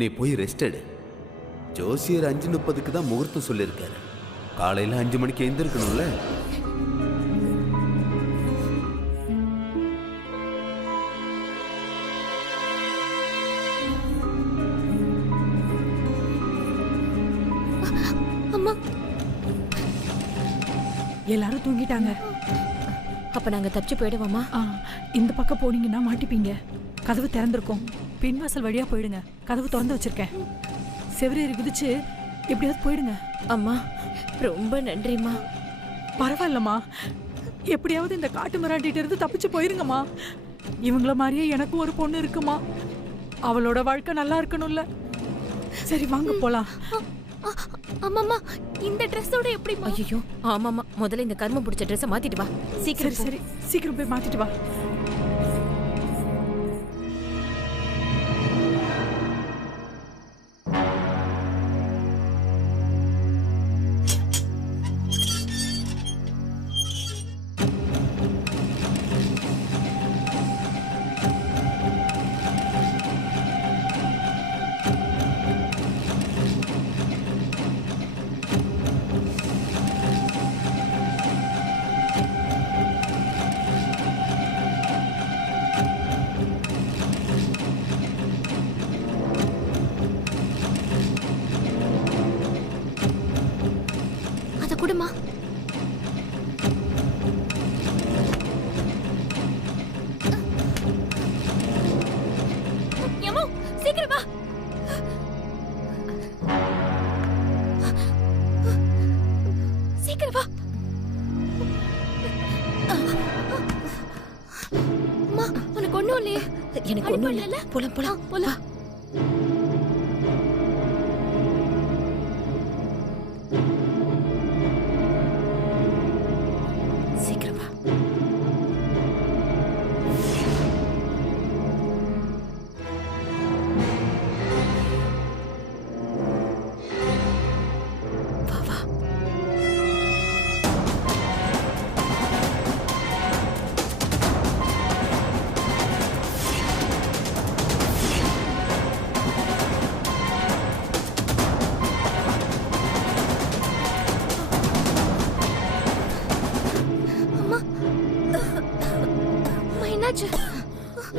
நீ போய் ரெஸ்ட் எடு. ஜோசியர் 5:30க்கு தான் முகூர்த்தம் சொல்லியிருக்காரு. காலையில் 5 மணிக்கு எழுந்திருக்கணும்ல. எல்லாரும் தூங்கிட்டாங்க. அப்ப நாங்க தப்பிச்சு போயிடுவோமா? இந்த பக்கம் போனீங்கன்னா மாட்டிப்பீங்க. கதவு திறந்திருக்கும். பின்வாசல் வழியா போயிடுங்க. கதவு திறந்து வச்சிருக்கேன். செவரேறி குதிச்சு எப்படியாவது போயிடுங்க. அம்மா ரொம்ப நன்றிம்மா. பரவாயில்லம்மா, எப்படியாவது இந்த காட்டு மிராண்டிட்டு இருந்து தப்பிச்சு போயிருங்கம்மா. இவங்கள மாதிரியே எனக்கும் ஒரு பொண்ணு இருக்குமா. அவளோட வாழ்க்கை நல்லா இருக்கணும்ல. சரி வாங்க போலாம். அம்மாமா இந்த ட்ரெஸ்ஸோட எப்படி? ஐயோ ஆமாமா, முதல்ல இந்த கர்மம் பிடிச்ச ட்ரெஸ்ஸை மாத்திட்டு வா. சீக்கிரம். சரி சீக்கிரம் போய் மாத்திட்டு வா. குடுமா யமோ, சீக்கிரம் வா. சீக்கிரம் வா. அம்மா உனக்கு ஒண்ணும் இல்லையே? எனக்கு ஒண்ணும் இல்ல. போலாம் போலாம் போலாம்.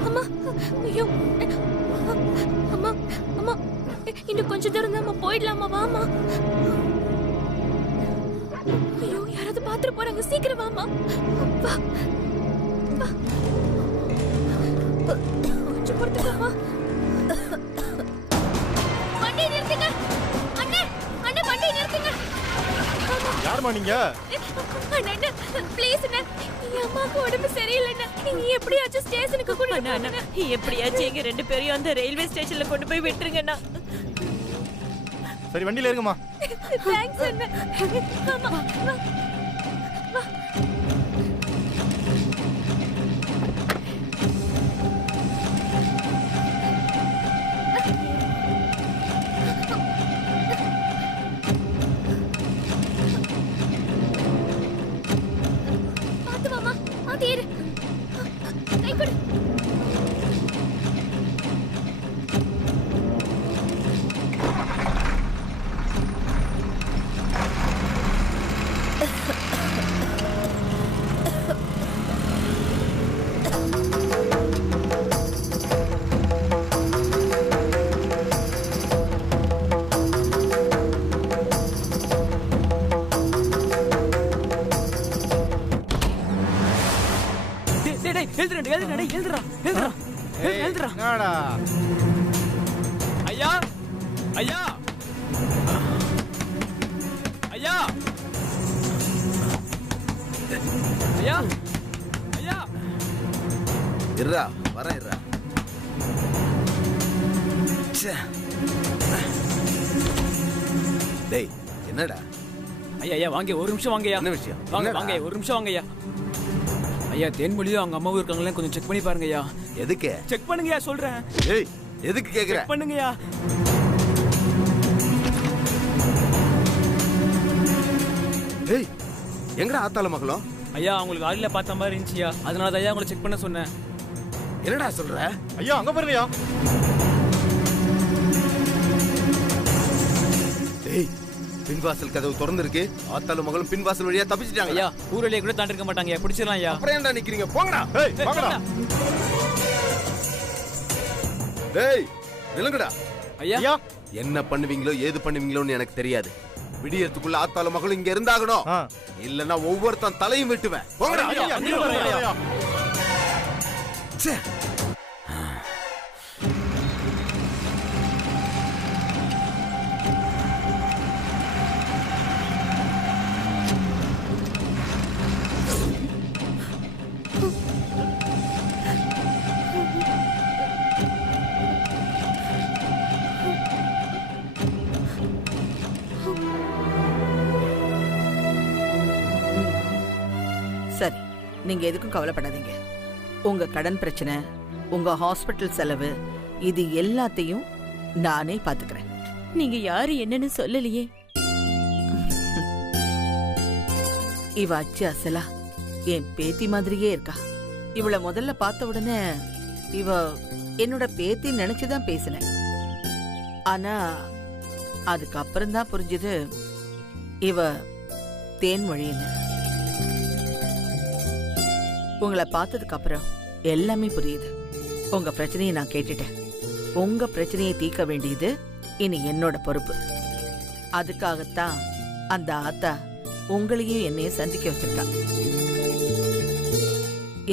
அம்மா ஐயோ அம்மா அம்மா இன்னும் கொஞ்ச தூரம் தான் போயிடலாமா? வாமா. ஐயோ யாராவது பாத்துட்டு போறாங்க. சீக்கிரம் வாமா. வா வா. கொஞ்சம் பொறுத்துக்கோமா. வண்டி நிறுத்துங்க. அண்ணே அண்ணே வண்டி நிறுத்துங்க. யாருமா நீங்க? அண்ணே ப்ளீஸ் அண்ணே, என் அம்மாக்கு உடம்பு சரியில்லைண்ணே. நீங்க எப்படியாச்சும் ஸ்டேஷனுக்கு கொண்டு போங்க. எப்படியாச்சும் எங்க 2 பேரையும் அந்த ரயில்வே ஸ்டேஷன்ல கொண்டு போய் விட்டுருங்கண்ணா. சரி வண்டியில இருங்கம்மா. தேங்க்ஸ் அண்ணே. ஆமா வா வா. பாத்து வாமா. பாத்து ஏறு. கை கொடு. ஐயா ஐயா ஐயா ஐயா ஐயா இருடா வரேன் இருடா. டேய் என்னடா? ஐயா ஐயா வாங்க ஒரு நிமிஷம் வாங்கய்யா. என்ன விஷயம்? வாங்க வாங்க ஒரு நிமிஷம் வாங்கய்யா. ஐயா தேன்மொழியும் அவங்க அம்மாவும் இருக்காங்களே, கொஞ்சம் செக் பண்ணி பாருங்கய்யா. எதுக்கு? செக் பண்ணுங்கய்யா சொல்றேன். ஏய் எதுக்கு கேக்குற? செக் பண்ணுங்கய்யா. ஏய் எங்கடா ஆத்தால மகளோ? ஐயா உங்களுக்கு ஆளில பார்த்த மாதிரி இருந்துச்சியா, அதனால தான் ஐயா உங்களை செக் பண்ண சொன்னேன். என்னடா சொல்ற? ஐயா அங்க பாருங்கய்யா. பின்வாசல் கதவு திறந்திருக்கு. ஆத்தாலும் மகளும் பின்வாசல் வழியா தப்பிச்சிட்டாங்க. ஐயா ஊரலியை கூட தாண்டி இருக்க மாட்டாங்க, பிடிச்சிடலாம் ஐயா. அப்புறம் ஏன்டா நிக்கிறீங்க? போங்கடா. ஏய் வாங்கடா. டேய் நில்லுங்கடா. ஐயா ஐயா என்ன பண்ணுவீங்களோ ஏது பண்ணுவீங்களோன்னு எனக்கு தெரியாது. விடியறதுக்குள்ள ஆத்தாலும் மகளும் இங்க இருந்தாகணும். இல்லன்னா ஒவ்வொருத்தன் தலையும் வெட்டுவேன். போங்கடா. ஐயா நீ வரலையா? ச்சே. சரி, நீங்க எதுக்கும் கவலைப்படாதீங்க. உங்க கடன் பிரச்சனை, உங்க ஹாஸ்பிட்டல் செலவு, இது எல்லாத்தையும் நானே பாத்துக்கிறேன். நீங்க யாரு என்னன்னு சொல்லலையே. இவ அச்சு அசலா என் பேத்தி மாதிரியே இருக்கா. இவள முதல்ல பார்த்த உடனே இவ என்னோட பேத்தி நினைச்சுதான் பேசினேன். ஆனா அதுக்கப்புறம் தான் புரிஞ்சது இவ தேன்மொழின்னு. உங்களை பார்த்ததுக்கு அப்புறம் எல்லாமே புரியுது. உங்க பிரச்சனையை நான் கேட்டுட்டேன். உங்க பிரச்சனையை தீர்க்க வேண்டியது இனி என்னோட பொறுப்பு. அதுக்காகத்தான் அந்த ஆத்தா உங்களையும் என்னையும் சந்திக்க வச்சிருக்கா.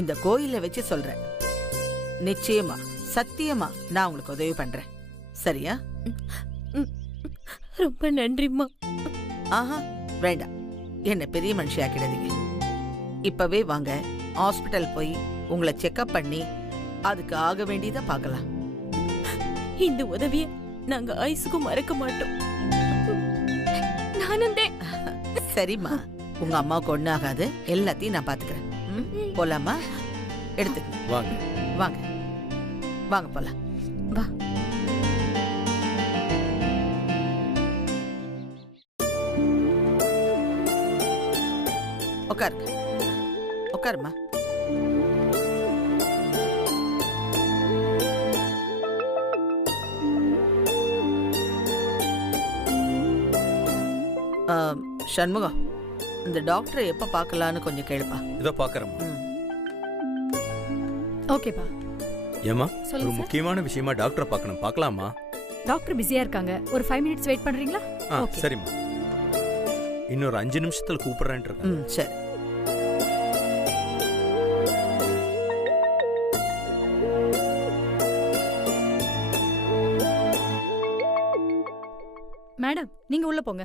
இந்த கோயில வச்சு சொல்றேன், நிச்சயமா சத்தியமா நான் உங்களுக்கு உதவி பண்றேன். சரியா? ரொம்ப நன்றிம்மா. ஆஹா வேண்டாம், என்ன பெரிய மனுஷி ஆக்கிடாதீங்க. இப்பவே வாங்க, ஹாஸ்பிட்டல் போய் உங்களை செக்அப் பண்ணி அதுக்கு ஆக வேண்டியதை பார்க்கலாம். இந்த உதவிய நாங்க ஐசுக்கும் மறக்க மாட்டோம். நானும் சரிம்மா, உங்க அம்மாவுக்கு ஒண்ணு ஆகாது. எல்லாத்தையும் நான் பாத்துக்கிறேன். போலாமா? எடுத்து வாங்க வாங்க வாங்க போலாம். வா. உட்காருங்க, உட்காருமா. சண்முகம், இந்த டாக்டரை எப்ப பார்க்கலான்னு கொஞ்சம் கேளுப்பா. இதோ பாக்குறேன். ஓகேப்பா. ஏமா சொல்லுங்க ஒரு சார். முக்கியமான விஷயமா டாக்டரை பார்க்கணும். பார்க்கலாமா? டாக்டர் பிஸியா இருக்காங்க, ஒரு 5 மினிட்ஸ் வெயிட் பண்றீங்களா? ஓகே. சரிம்மா, இன்னொரு 5 நிமிஷத்துல கூப்பிடுறேன் இருக்கேன். சரி. மேடம் நீங்க உள்ள போங்க.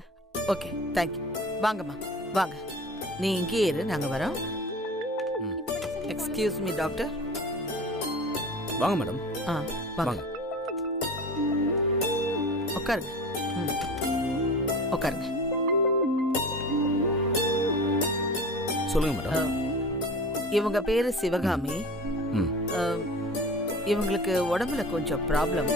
Okay, thank you. வாங்கம்மா வாங்க, நீ இங்கே இரு, நாங்க வரோம். Excuse me doctor. வாங்க மேடம். வாங்க, உட்காருங்க. உட்காருங்க. சொல்லுங்க மேடம். இவங்க பேரு சிவகாமி. ம். இவங்களுக்கு உடம்புல கொஞ்சம் ப்ராப்ளம்.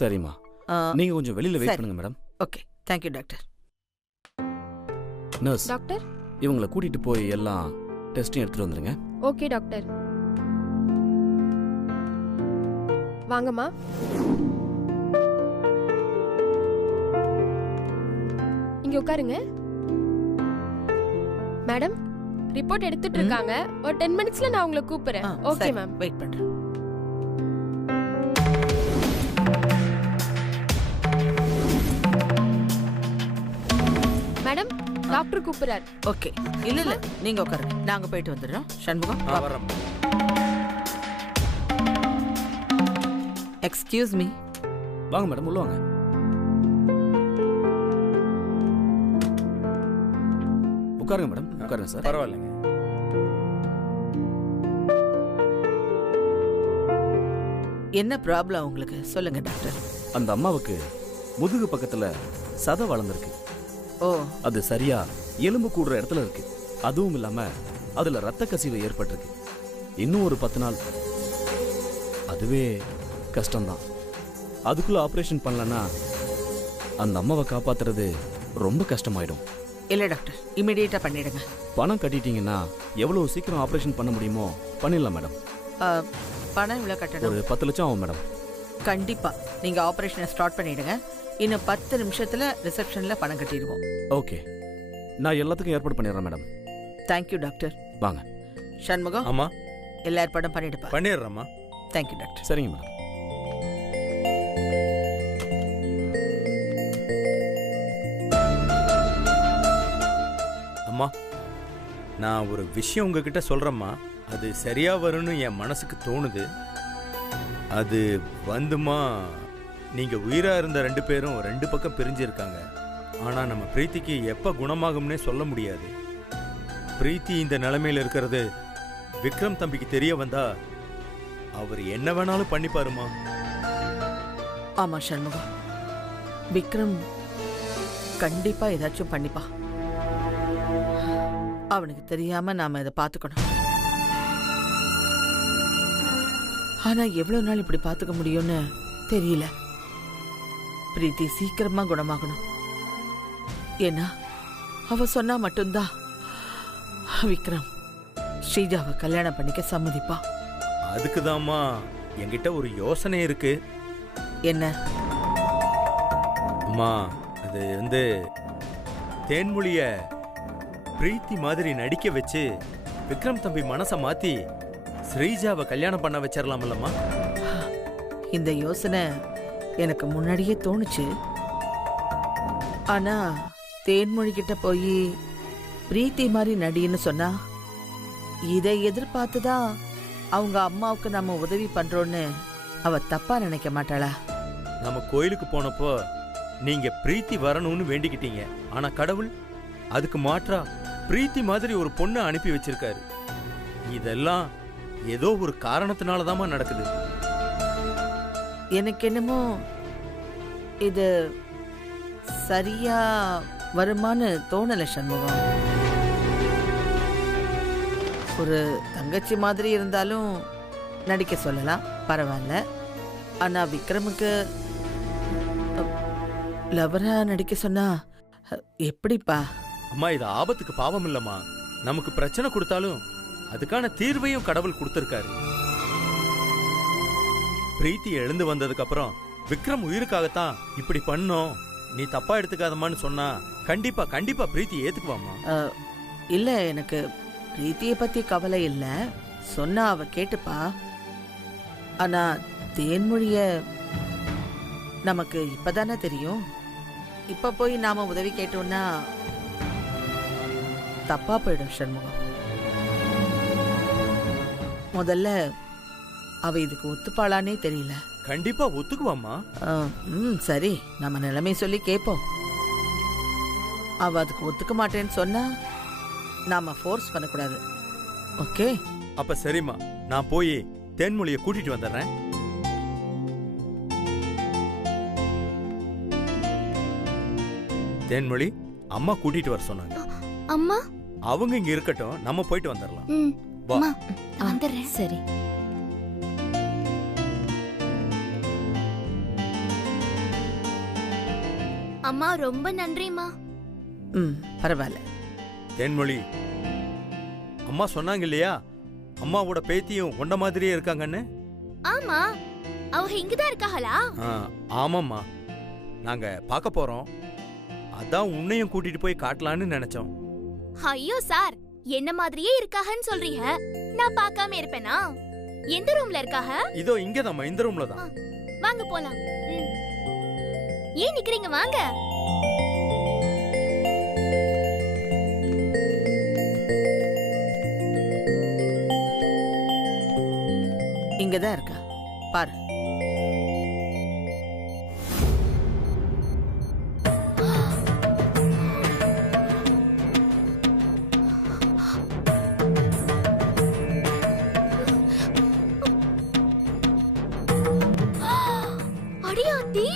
சரிம்மா, நீங்க கொஞ்சம் வெளியில வெயிட் பண்ணுங்க madam. Okay, thank you doctor. Nurse, doctor. இவங்களை கூட்டிட்டு போய் எல்லாம் டெஸ்டையும் எடுத்துட்டு வந்துருங்க. Okay doctor. வாங்கம்மா. இங்க உட்காருங்க. மேடம், ரிப்போர்ட் எடுத்துட்டு இருக்காங்க. ஒரு 10 மினிட்ஸ்ல நான் உங்களை கூப்பிடுறேன். Okay ma'am. வெயிட் பண்றேன். மேடம், டாக்டர் கூப்பிடுறார். ஓகே, இல்ல இல்ல நீங்க உட்காருங்க, நாங்க போயிட்டு வந்துடுறோம். சண்முகம் வா. வரேன். Excuse me. வாங்க மேடம், உள்ள வாங்க. உட்காருங்க மேடம், உட்காருங்க சார். பரவாயில்லைங்க. என்ன ப்ராப்ளம் உங்களுக்கு சொல்லுங்க டாக்டர். அந்த அம்மாவுக்கு முதுகு பக்கத்துல சதை வளர்ந்துருக்கு. ஓ, அது சரியா எலும்பு கூடுற இடத்துல இருக்கு. அதுவும் இல்லாம அதுல ரத்த கசிவு ஏற்பட்டிருக்கு. இன்னும் ஒரு 10 நாள் அதுவே கஷ்டம்தான். அதுக்குள்ள ஆபரேஷன் பண்ணலன்னா அந்த அம்மாவை காப்பாத்துறது ரொம்ப கஷ்டமாயிடும். இல்ல டாக்டர், இமிடியேட்டா பண்ணிடுங்க. பணம் கட்டிட்டீங்கன்னா எவ்வளவு சீக்கிரம் ஆபரேஷன் பண்ண முடியுமோ பண்ணிடலாம் மேடம். பணம் இவ்வளவு கட்டணும்? ஒரு 10 லட்சம் ஆகும் மேடம். கண்டிப்பா நீங்க ஆபரேஷனை ஸ்டார்ட் பண்ணிடுங்க. இன்னும் 10 நிமிஷத்துல ரிசப்ஷன்ல பணம் கட்டிடுவோம். ஓகே, நான் எல்லாத்துக்கும் ஏற்பாடு பண்ணிடுறேன் மேடம். Thank you doctor. வாங்க. சண்முகம், ஆமா எல்லா ஏற்பாடும் பண்ணிடுப்பா. பண்ணிடுறேம்மா. Thank you doctor. சரிங்க மேடம். அம்மா, நான் ஒரு விஷயம் உங்ககிட்ட சொல்றேம்மா. அது சரியா வரும்னு என் மனசுக்கு தோணுது. அது வந்துமா, நீங்க உயிரா இருந்த 2 பேரும் 2 பக்கம் பிரிஞ்சிருக்காங்க. ஆனா நம்ம பிரீத்திக்கு எப்ப குணமாகும்னே சொல்ல முடியாது. பிரீத்தி இந்த நிலைமையில இருக்கிறது விக்ரம் தம்பிக்கு தெரிய வந்தா அவர் என்ன வேணாலும் பண்ணிப்பாருமா. ஆமா சண்முகம், விக்ரம் கண்டிப்பா ஏதாச்சும் பண்ணிப்பா. அவனுக்கு தெரியாம நாம இதை பாத்துக்கணும். ஆனா எவ்வளவு நாள் இப்படி பாத்துக்க முடியும்னு தெரியல. பிரீத்தி சீக்கிரமா குணமாகணும். ஏன்னா அவ சொன்னா மட்டும்தான் விக்ரம் ஸ்ரீஜாவை கல்யாணம் பண்ணிக்க சம்மதிப்பா. அதுக்குதாம்மா என்கிட்ட ஒரு யோசனை இருக்கு. என்ன? அம்மா, அது தேன்மொழிய பிரீத்தி மாதிரி நடிக்க வச்சு விக்ரம் தம்பி மனசை மாத்தி ஸ்ரீஜாவை கல்யாணம் பண்ண வச்சிடலாமல்லம்மா. இந்த யோசனை எனக்கு முன்னாடியே தோணுச்சு. ஆனா தேன்மொழி கிட்ட போய் பிரீத்தி மாதிரி நடின்னு சொன்னா இதை எதிர்பார்த்துதான் அவங்க அம்மாவுக்கு நம்ம உதவி பண்றோன்னு அவ தப்பா நினைக்க மாட்டாளா? நம்ம கோயிலுக்கு போனப்போ நீங்க பிரீத்தி வரணும்னு வேண்டிக்கிட்டீங்க. ஆனா கடவுள் அதுக்கு மாற்றா பிரீத்தி மாதிரி ஒரு பொண்ணை அனுப்பி வச்சிருக்காரு. இதெல்லாம் ஏதோ ஒரு காரணத்தினாலதாம்மா நடக்குது. எனக்கு என்னமோ இது சரியா வருமானு தோணல சண்முகம். ஒரு தங்கச்சி மாதிரி இருந்தாலும் நடிக்க சொல்லலாம், பரவாயில்ல. ஆனா விக்ரமுக்கு லவரா நடிக்க சொன்னா எப்படிப்பா? அம்மா, இது ஆபத்துக்கு பாவம் இல்லம்மா. நமக்கு பிரச்சனை கொடுத்தாலும் அதுக்கான தீர்வையும் கடவுள் கொடுத்திருக்காரு. பிரீத்தி எழுந்து வந்ததுக்கு அப்புறம் விக்ரம் உயிருக்காகத்தான் இப்படி பண்ணோம், நீ தப்பா எடுத்துக்காதமான்னு சொன்னா கண்டிப்பா கண்டிப்பா பிரீத்தி ஏத்துக்குவாமா. இல்ல, எனக்கு பிரீத்தியை பத்தி கவலை இல்ல. சொன்னா அவ கேட்டுப்பா. ஆனா தேன்மொழிய நமக்கு இப்பதானே தெரியும். இப்ப போய் நாம உதவி கேட்டோம்னா தப்பா போயிடும் சண்முகம். முதல்ல அவ இதுக்கு ஒத்துப்பாளானே தெரியல. கண்டிப்பா ஒத்துக்குவாமா. சரி, நம்ம நிலைமை சொல்லி கேட்போம். அவ அதுக்கு ஒத்துக்க மாட்டேன்னு சொன்னா நாம ஃபோர்ஸ் பண்ணக்கூடாது. ஓகே? அப்ப சரிம்மா, நான் போய் தேன்மொழியை கூட்டிட்டு வந்துடுறேன். தேன்மொழி, அம்மா கூட்டிட்டு வர சொன்னாங்க. அம்மா அவங்க இங்க இருக்கட்டும், நம்ம போயிட்டு வந்துடலாம். வா. வந்துடுறேன். சரி. அம்மா ரொம்ப நன்றிமா. பரவாயில்ல. தேன்மொழி, அம்மா சொன்னாங்க இல்லையா அம்மாவோட பேத்தியும் உன்ன மாதிரியே இருக்காங்கன்னு? ஆமா, அவங்க இங்கதான் இருக்காங்களா? ஆமாம்மா, நாங்க பார்க்க போறோம். அதான் உன்னையும் கூட்டிட்டு போய் காட்டலான்னு நினைச்சோம். ஐயோ சார், என்ன மாதிரியே இருக்காகன்னு சொல்றீங்க, நான் பார்க்காம இருப்பேனா? எந்த ரூம்ல இருக்காக? இதோ இங்கதான், இந்த ரூம்ல தான். வாங்க போலாம். ஏன் நிக்கிறீங்க, வாங்க. இங்கதான் இருக்கா பாரு. அடியாத்தி,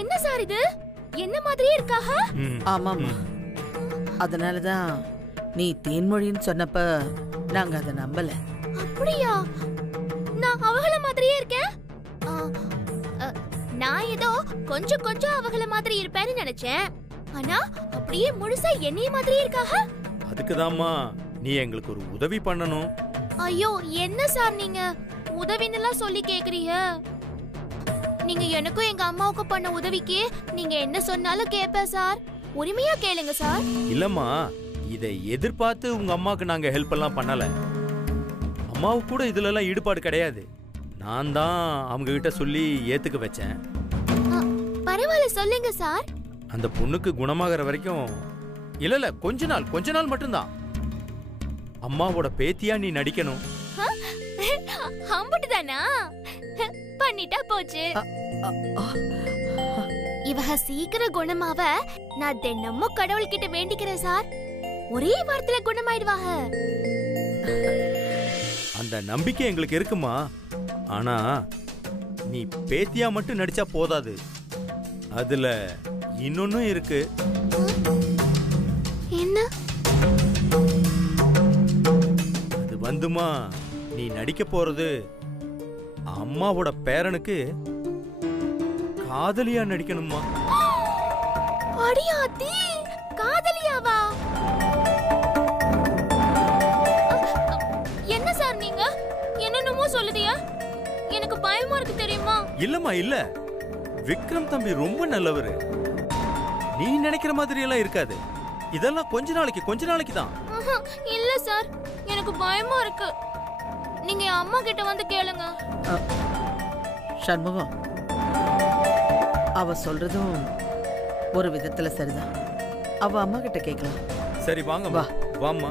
என்ன சார் இது? என்ன மாதிரியே இருக்காக? ஆமாமா, அதனாலதான் நீ தேன்மொழின்னு சொன்னப்ப நாங்க அதை நம்பல. அப்படியா? நான் அவங்கள மாதிரியே இருக்கேன். நான் ஏதோ கொஞ்சம் கொஞ்சம் அவங்கள மாதிரி இருப்பேன்னு நினைச்சேன். ஆனா அப்படியே முழுசா என்னைய மாதிரி இருக்காக. அதுக்குதாம்மா நீ எங்களுக்கு ஒரு உதவி பண்ணணும். ஐயோ என்ன சார் நீங்க உதவின்னுலாம் சொல்லி கேக்குறீங்க? நீங்க எனக்கும் எங்க அம்மாவுக்கும் பண்ண உதவிக்கு நீங்க என்ன சொன்னாலும் கேட்பேன் சார். உரிமையா கேளுங்க சார். இல்லம்மா, இதை எதிர்பார்த்து உங்க அம்மாவுக்கு நாங்க ஹெல்ப் எல்லாம் பண்ணல. அம்மாவுக்கு கூட இதுல எல்லாம் ஈடுபாடு கிடையாது. நான் தான் அவங்க கிட்ட சொல்லி ஏத்துக்க வச்சேன். பரவாயில்ல சொல்லுங்க சார். அந்த பொண்ணுக்கு குணமாகற வரைக்கும் இல்ல கொஞ்ச நாள் மட்டும்தான் அம்மாவோட பேத்தியா நீ நடிக்கணும். அம்புட்டுதானா? பண்ணிட்டா போச்சு. இவக சீக்கிர குணமாவ நான் தினமும் கடவுள்கிட்ட வேண்டிக்கிறேன் சார். ஒரே வாரத்துல குணமாயிடுவாக. அந்த நம்பிக்கை எங்களுக்கு இருக்குமா. ஆனா நீ பேத்தியா மட்டும் நடிச்சா போதாது. அதுல இன்னொன்னும் இருக்கு. என்ன? அது வந்துமா, நீ நடிக்க போறது அம்மாவோட பேரனுக்கு காதலியா நடிக்கணுமா. அடியாத்தி, காதலியாவா? என்ன சார் நீங்க என்னென்னமோ சொல்லுதியா? எனக்கு பயமா இருக்கு தெரியுமா? இல்லம்மா இல்ல, விக்ரம் தம்பி ரொம்ப நல்லவரு. நீ நினைக்கிற மாதிரி எல்லாம் இருக்காது. இதெல்லாம் கொஞ்ச நாளைக்கு தான். இல்ல சார், எனக்கு பயமா இருக்கு. நீங்க அம்மா கிட்ட வந்து கேளுங்க. சண்முகம், அவ சொல்றதும் ஒரு விதத்துல சரிதான். அவ அம்மா கிட்ட கேட்கலாம். சரி வாங்க வா. வாம்மா.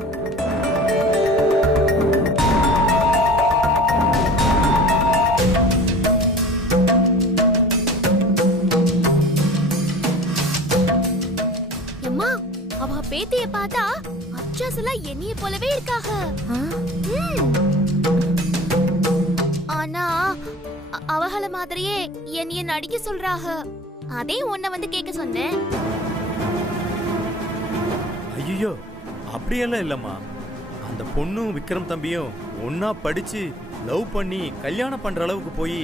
அம்மா, அவ பேத்திய பார்த்தா அச்சாசலா என்னைய போலவே இருக்காக. ஆனா அவகள மாதிரியே என்னைய நடிக்க சொல்றாக. அதே உன்னை வந்து கேட்க சொன்னேன். ஐயோ, அப்படியெல்லாம் இல்லம்மா. அந்த பொண்ணும் விக்ரம் தம்பியும் ஒன்னா படிச்சு லவ் பண்ணி கல்யாணம் பண்ற அளவுக்கு போய்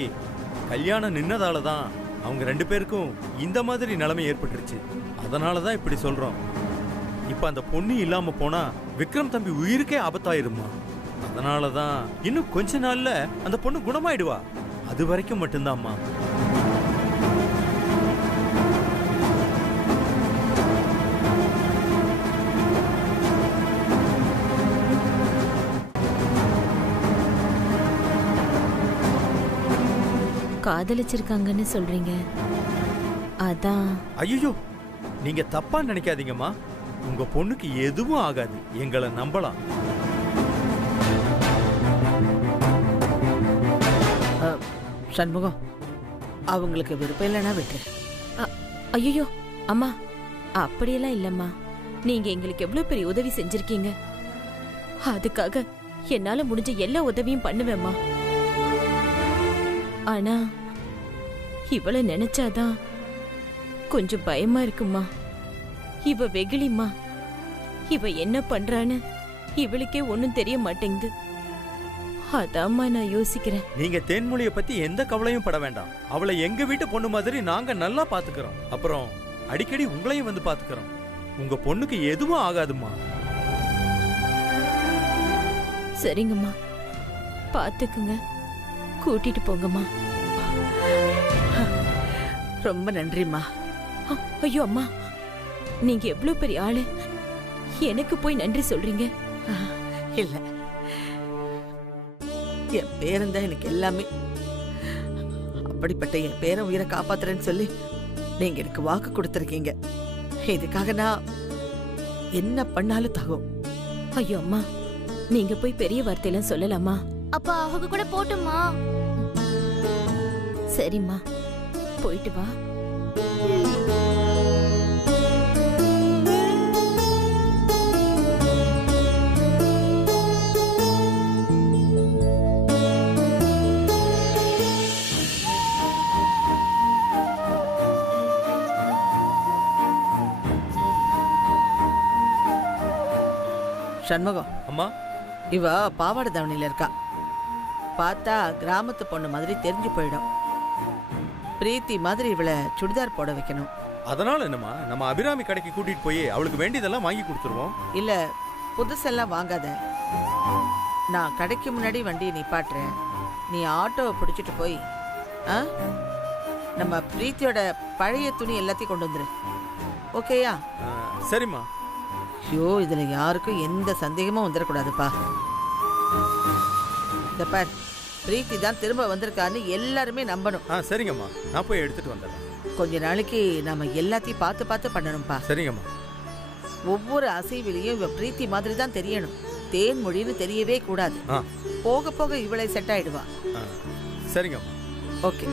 கல்யாணம் நின்னதால தான் அவங்க ரெண்டு பேருக்கும் இந்த மாதிரி நிலைமை ஏற்பட்டுருச்சு. அதனாலதான் இப்படி சொல்றோம். இப்ப அந்த பொண்ணு இல்லாம போனா விக்ரம் தம்பி உயிருக்கே ஆபத்தாயிருமா. அதனாலதான் இன்னும் கொஞ்ச நாள்ல அந்த பொண்ணு குணமாயிடுவா. அது வரைக்கும் மட்டும்தான்மா. காதலிச்சிருக்காங்கன்னு சொல்றீங்க, அதான். ஐயோ, நீங்க தப்பா நினைக்காதீங்கம்மா. உங்க பொண்ணுக்கு எதுவும் ஆகாது. எங்களை நம்பலாம். சண்முகம், அவங்களுக்கு விருப்பம் இல்லைன்னா விட்டு. ஐயோ அம்மா, அப்படியெல்லாம் இல்லம்மா. நீங்க எங்களுக்கு எவ்வளவு பெரிய உதவி செஞ்சிருக்கீங்க. அதுக்காக என்னால முடிஞ்ச எல்லா உதவியும் பண்ணுவேம்மா. ஆனா இவளை நினைச்சாதான் கொஞ்சம் பயமா இருக்குமா. இவ வெகுளிமா. இவ என்ன பண்றான்னு இவளுக்கே ஒண்ணும் தெரிய மாட்டேங்குது. அதாம்மா நான் யோசிக்கிறேன். நீங்க தேன்மொழிய பத்தி எந்த கவலையும் பட வேண்டாம். அவளை எங்க வீட்டு பொண்ணு மாதிரி நாங்க நல்லா பாத்துக்கிறோம். அப்புறம் அடிக்கடி உங்களையும் வந்து பாத்துக்கிறோம். உங்க பொண்ணுக்கு எதுவும் ஆகாதுமா. சரிங்கம்மா, பாத்துக்குங்க. கூட்டிட்டு போங்கம்மா. ரொம்ப நன்றிம்மா. ஐயோ அம்மா, நீங்க எவ்வளவு பெரிய ஆளு. எனக்கு போய் நன்றி சொல்றீங்க? இல்ல, என் பேரன் தான் எனக்கு எல்லாமே. அப்படிப்பட்ட என் பேரன் உயிரை காப்பாத்துறேன்னு சொல்லி நீங்க எனக்கு வாக்கு கொடுத்திருக்கீங்க. இதுக்காக நான் என்ன பண்ணாலும் தகும். ஐயோ அம்மா, நீங்க போய் பெரிய வார்த்தையெல்லாம் சொல்லலாமா? அப்ப அவங்க கூட போட்டுமா? சரிம்மா, போயிட்டு வா. சண்முகம், அம்மா, இவ பாவாடை தாவணியில இருக்கா. பார்த்தா கிராமத்து பொண்ணு மாதிரி தெரிஞ்சு போயிடும். பிரீத்தி மாதிரி இவளை சுடிதார் போட வைக்கணும். அதனால என்னம்மா, நம்ம அபிராமி கடைக்கு கூட்டிட்டு போய் அவளுக்கு வேண்டியதெல்லாம் வாங்கி கொடுத்துருவோம். இல்ல, புதுசெல்லாம் வாங்காத. நான் கடைக்கு முன்னாடி வண்டியை நிப்பாட்டுறேன். நீ ஆட்டோவை பிடிச்சிட்டு போய் நம்ம பிரீத்தியோட பழைய துணி எல்லாத்தையும் கொண்டு வந்துரு. ஓகேயா? சரிம்மா. ஐயோ, இதுல யாருக்கும் எந்த சந்தேகமும் வந்துடக்கூடாதுப்பா. இந்த பார், பிரீத்தி தான் திரும்ப வந்திருக்கான்னு எல்லாருமே நம்பணும். சரிங்கம்மா, நான் போய் எடுத்துட்டு வந்துடுறேன். கொஞ்ச நாளைக்கு நம்ம எல்லாத்தையும் பார்த்து பார்த்து பண்ணணும்ப்பா. சரிங்கம்மா. ஒவ்வொரு அசைவிலையும் இவ பிரீத்தி மாதிரி தான் தெரியணும். தேன்மொழின்னு தெரியவே கூடாது. போக போக இவளை செட் ஆயிடுவா. சரிங்கம்மா. ஓகே.